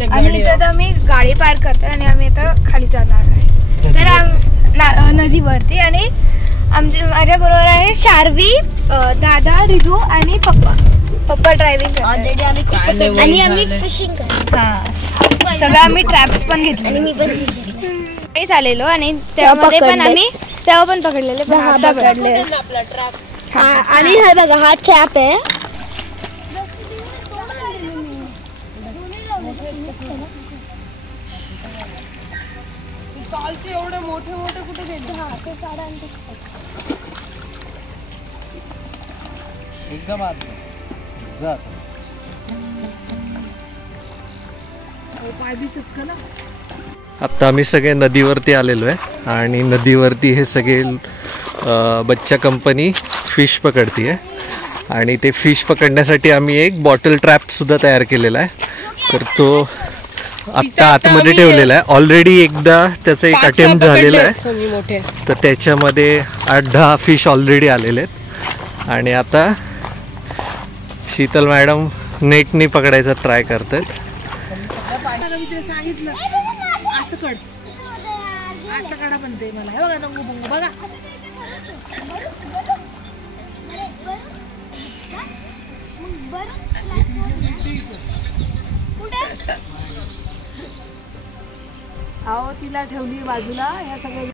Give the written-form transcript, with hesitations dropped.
आणि इथं आम्ही गाडी पार्क करतोय आणि आम्ही आता खाली जाणार आहे तर नदीवरती. आणि माझ्या बरोबर आहे शार्वी, दादा, रिधू आणि पप्पा ड्रायव्हिंग ऑलरेडी आणि आम्ही फिशिंग करतो. हा सगळं आम्ही ट्रॅप्स पण घेतले आणि मी पण चालेलो आणि त्यामध्ये पण आम्ही तेव्हा पण पकडलेले पण आता पकडले. आणि हा बघा हा ट्रॅप आहे. एवढे मोठे मोठे कुठे गेले एकदम आता आम्ही सगळे नदीवरती आलेलो आहे आणि नदीवरती हे सगळे बच्चा कंपनी फिश पकडती आहे आणि ते फिश पकडण्यासाठी आम्ही एक बॉटल ट्रॅप सुद्धा तयार केलेला आहे. तर तो आत्ता आतमध्ये ठेवलेला आहे. ऑलरेडी एकदा त्याचं एक अटेम्प्ट झालेला आहे तर त्याच्यामध्ये 8-10 फिश ऑलरेडी आलेले आहेत आणि आता शीतल मॅडम नेटनी पकडायचा ट्राय करतात. तिला ठेवली बाजूला ह्या सगळ्या